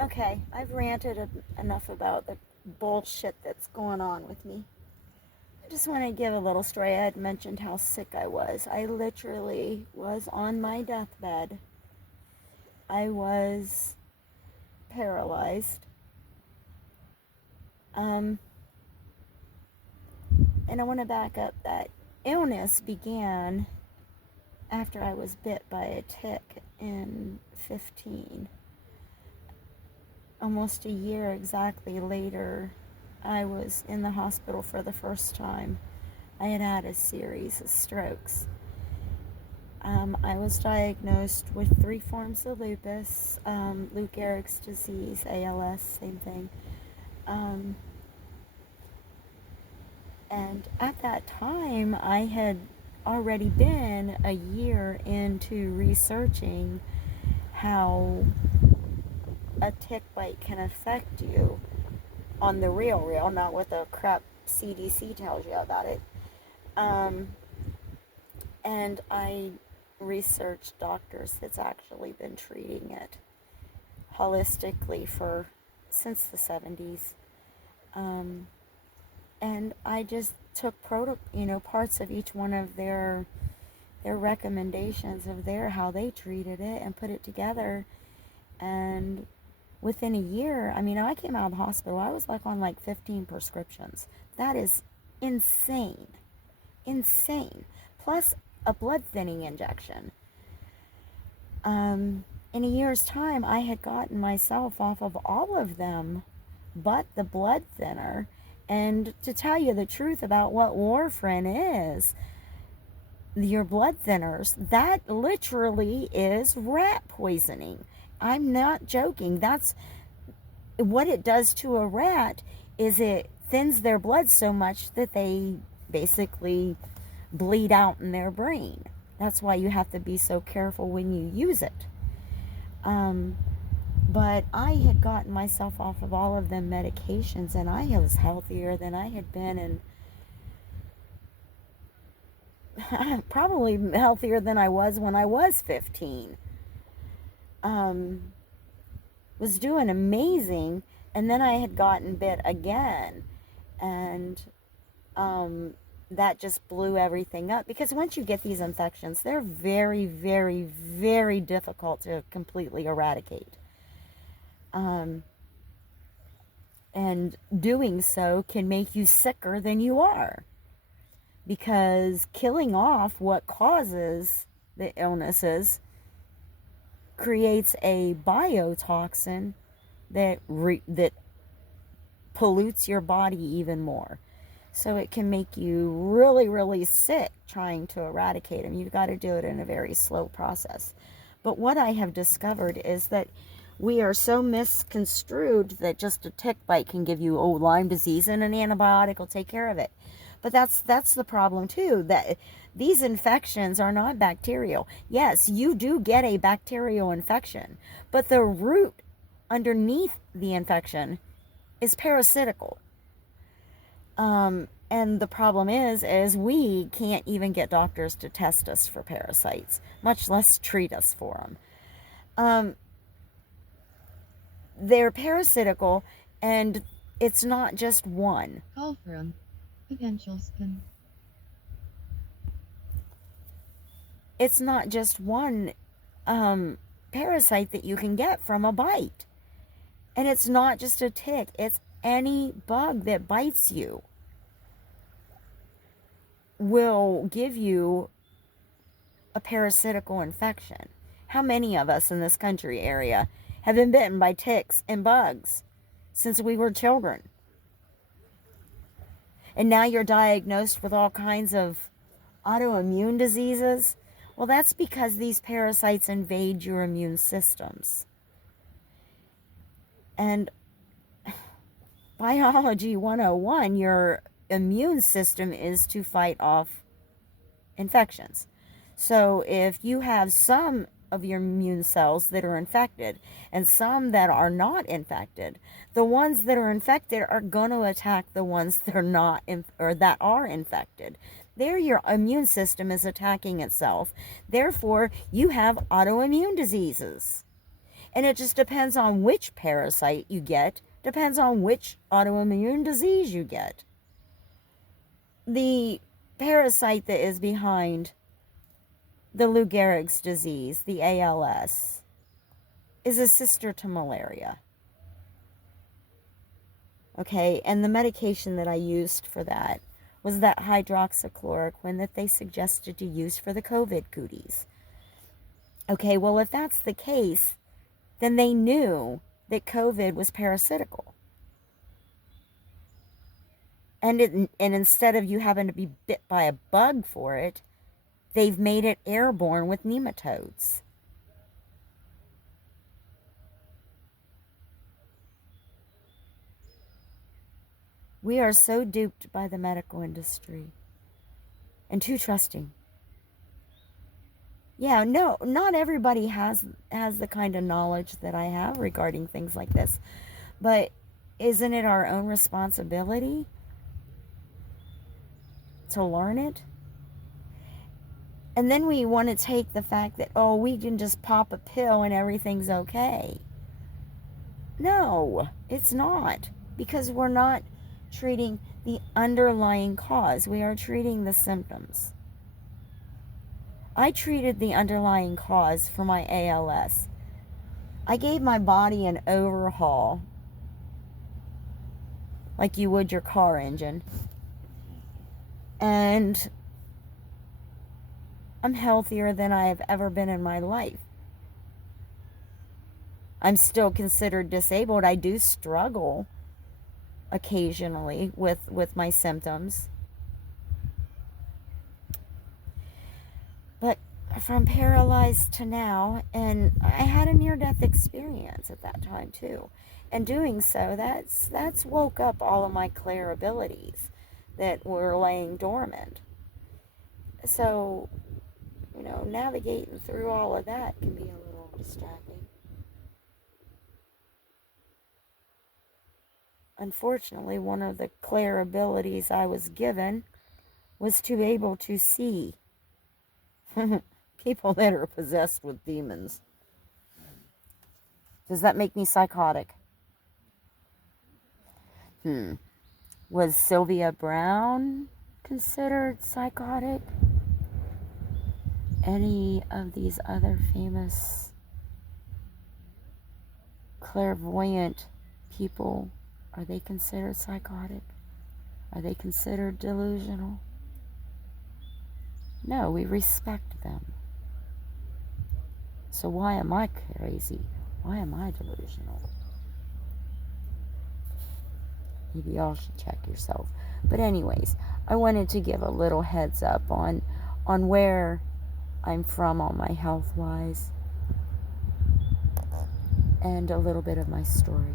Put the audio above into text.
Okay, I've ranted enough about the bullshit that's going on with me. I just want to give a little story. I had mentioned how sick I was. I literally was on my deathbed. I was paralyzed. Um, and I want to back up that illness began after I was bit by a tick in 15. Almost a year exactly later, I was in the hospital for the first time. I had had a series of strokes. I was diagnosed with 3 forms of lupus, Lou Gehrig's disease, ALS, same thing. Um, and at that time, I had already been a year into researching how a tick bite can affect you on the real, not what the crap CDC tells you about it. Um, and I researched doctors that's actually been treating it holistically for since the 70s. Um, and I just took parts of each one of their recommendations of how they treated it and put it together. And within a year, I mean, I came out of the hospital, I was like on like 15 prescriptions. That is insane. Insane. Plus a blood thinning injection. In a year's time, I had gotten myself off of all of them but the blood thinner. And to tell you the truth about what warfarin is, your blood thinners, that literally is rat poisoning. I'm not joking. That's what it does to a rat, is it thins their blood so much that they basically bleed out in their brain. That's why you have to be so careful when you use it. But I had gotten myself off of all of them medications, and I was healthier than I had been, and probably healthier than I was when I was 15. Was doing amazing, and then I had gotten bit again, and that just blew everything up, because once you get these infections, they're very, very, very difficult to completely eradicate. And doing so can make you sicker than you are, because killing off what causes the illnesses creates a biotoxin that pollutes your body even more. So it can make you really, really sick trying to eradicate them. You've got to do it in a very slow process. But what I have discovered is that we are so misconstrued that just a tick bite can give you Lyme disease, and an antibiotic will take care of it. But that's the problem too, that these infections are not bacterial. Yes, you do get a bacterial infection, but the root underneath the infection is parasitical. And the problem is we can't even get doctors to test us for parasites, much less treat us for them. They're parasitical, and it's not just one. Call from potential spam. It's not just one parasite that you can get from a bite. And it's not just a tick, it's any bug that bites you will give you a parasitical infection. How many of us in this country area have been bitten by ticks and bugs since we were children? And now you're diagnosed with all kinds of autoimmune diseases. Well, that's because these parasites invade your immune systems. And Biology 101, your immune system is to fight off infections. So if you have some of your immune cells that are infected and some that are not infected, the ones that are infected are going to attack the ones that are not or that are infected. There, your immune system is attacking itself. Therefore, you have autoimmune diseases. And it just depends on which parasite you get, depends on which autoimmune disease you get. The parasite that is behind the Lou Gehrig's disease, the ALS, is a sister to malaria. Okay, and the medication that I used for that was that hydroxychloroquine that they suggested to use for the COVID cooties. Okay, well, if that's the case, then they knew that COVID was parasitical. And instead of you having to be bit by a bug for it, they've made it airborne with nematodes. We are so duped by the medical industry and too trusting. Yeah, no, not everybody has the kind of knowledge that I have regarding things like this. But isn't it our own responsibility to learn it? And then we want to take the fact that, oh, we can just pop a pill and everything's okay. No, it's not. Because we're not treating the underlying cause. We are treating the symptoms. I treated the underlying cause for my ALS. I gave my body an overhaul, like you would your car engine. And I'm healthier than I have ever been in my life. I'm still considered disabled. I do struggle occasionally with my symptoms. But from paralyzed to now, and I had a near-death experience at that time too. And doing so, that's woke up all of my clear abilities that were laying dormant. So, navigating through all of that can be a little distracting. Unfortunately, one of the clear abilities I was given was to be able to see people that are possessed with demons. Does that make me psychotic? Was Sylvia Brown considered psychotic? Any of these other famous clairvoyant people, are they considered psychotic? Are they considered delusional? No, we respect them. So why am I crazy? Why am I delusional? Maybe y'all should check yourself. But anyways, I wanted to give a little heads up on where I'm from on my health wise and a little bit of my story.